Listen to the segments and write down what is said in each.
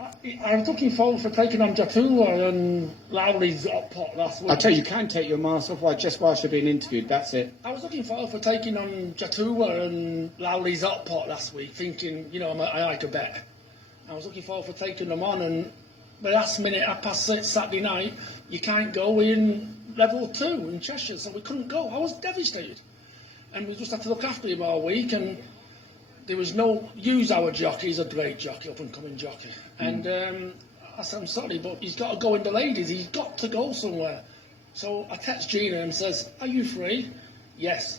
I was looking forward for taking on Jatula and Lowry's hot pot last week. I tell you, you can take your mask off just whilst you're being interviewed, that's it. I was looking forward for taking on Jatula and Lowry's hot pot last week, thinking, I like a bet. I was looking forward for taking them on, and the last minute, 6:30 Saturday night, you can't go in level 2 in Cheshire, so we couldn't go. I was devastated. And we just had to look after him all week, and there was no use our jockey. He's a great jockey, up-and-coming jockey. And I said, I'm sorry, but he's got to go in the ladies. He's got to go somewhere. So I text Gina and says, are you free? Yes.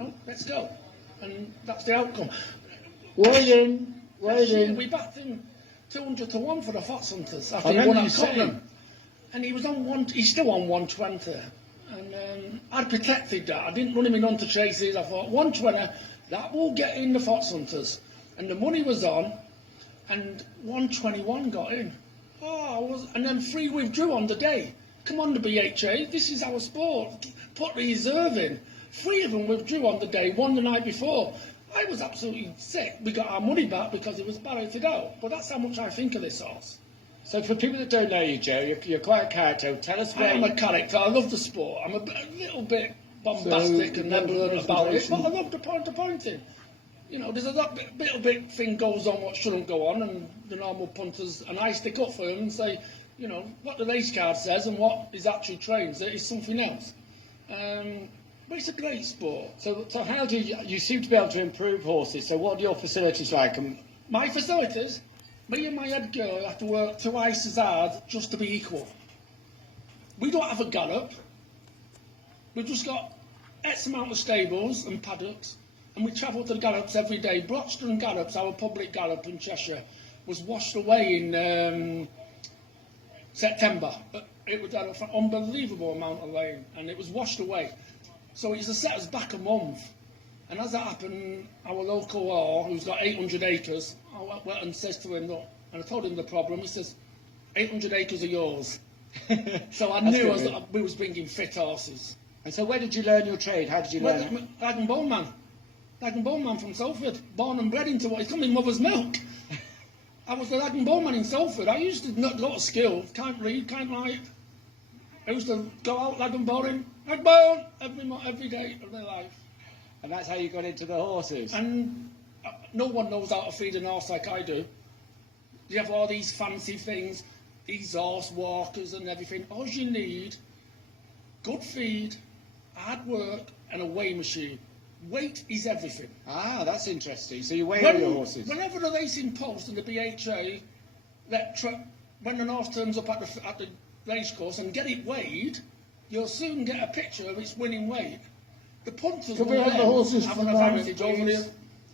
Oh, let's go. And that's the outcome. Waiting. We backed him 200 to 1 for the Fox Hunters after he won at Tottenham. And he was on he's still on 120. And I'd protected that. I didn't run him in on to chases. I thought 120, that will get in the Fox Hunters. And the money was on, and 121 got in. And then 3 withdrew on the day. Come on, the BHA, this is our sport. Put the reserve in. 3 of them withdrew on the day, 1 the night before. I was absolutely sick. We got our money back because it was balloted out. But that's how much I think of this horse. So for people that don't know you, Joe, you're quite a character. Tell us where... I'm a character. I love the sport. I'm a little bit bombastic and nebulous about it, but I love the point-to-pointing. There's a little bit thing goes on what shouldn't go on, and the normal punters, and I stick up for them and say, what the race card says and what is actually trained is something else. But it's a great sport. So how do you seem to be able to improve horses? So what are your facilities like? My facilities? Me and my head girl have to work twice as hard just to be equal. We don't have a gallop. We've just got X amount of stables and paddocks, and we travel to the gallops every day. Broxton Gallops, our public gallop in Cheshire, was washed away in September. It was an unbelievable amount of rain, and it was washed away. So it used to set us back a month. And as that happened, our local law, who's got 800 acres, I went and says to him, look, and I told him the problem. He says, 800 acres are yours. So I knew we was bringing fit horses. And so where did you learn your trade? How did you learn it? Lag and bone man from Salford, born and bred into what is coming mother's milk. I was the lag and bone man in Salford. I used to not a lot of skill, can't read, can't write. I used to go out lag and bone every day of my life. And that's how you got into the horses? And no one knows how to feed an horse like I do. You have all these fancy things, these horse walkers and everything. All you need, good feed, hard work, and a weigh machine. Weight is everything. Ah, that's interesting. So you weigh all your horses? Whenever the racing post and the BHA, when an horse turns up at the racecourse and get it weighed, you'll soon get a picture of its winning weight. The punters will have an advantage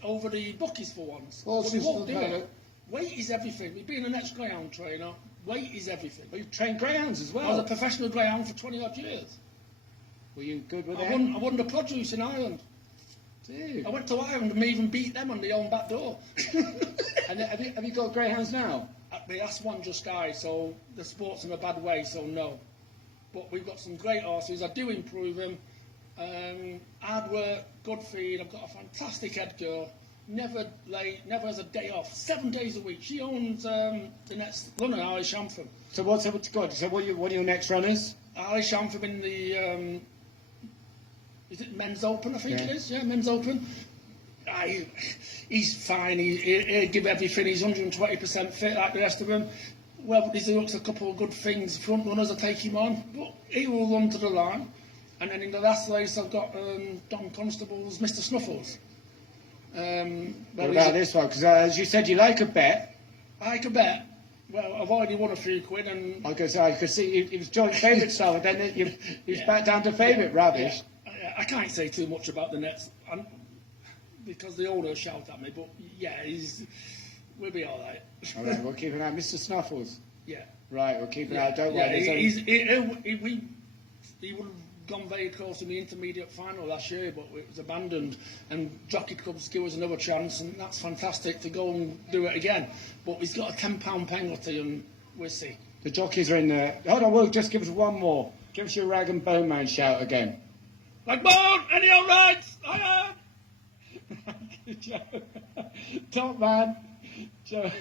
over the bookies for once. But they won't do it. Weight is everything. Me being an ex-greyhound trainer, weight is everything. Well, you've trained greyhounds as well. I was a professional greyhound for 20 odd years. Were you good with that? I won the produce in Ireland. Dude. I went to Ireland and even beat them on their own back door. And have you got greyhounds now? The last one just died, so the sport's in a bad way, so no. But we've got some great horses. I do improve them. Hard work, good feed. I've got a fantastic head girl. Never late, never has a day off. 7 days a week. She owns the next runner, Irish Anthem. So what are your next runners? Irish Anthem in the is it Men's Open? I think it is. Yeah, Men's Open. He's fine. He'll give everything. He's 120% fit like the rest of them. Well, he looks a couple of good things. Front runners will take him on, but he will run to the line. And then in the last race, I've got Don Constable's Mr. Snuffles. What about this one? Because as you said, you like a bet. I like a bet. Well, I've already won a few quid, and I could see it was joint favourite style, and then he's back down to favourite rubbish. Yeah. I can't say too much about the nets because the owner shout at me. But yeah, we'll be all right. All right, we'll keep an eye. Mr. Snuffles. Yeah. Right, we'll keep an eye. Don't worry. He would have gone very close in the intermediate final last year, but it was abandoned. And Jockey Clubs give us another chance, and that's fantastic to go and do it again. But he's got a £10 penalty, and we'll see. The jockeys are in there. Hold on, Will, just give us one more. Give us your rag and bone man shout again. Rag bone, any all right? I am. Top man. Joe.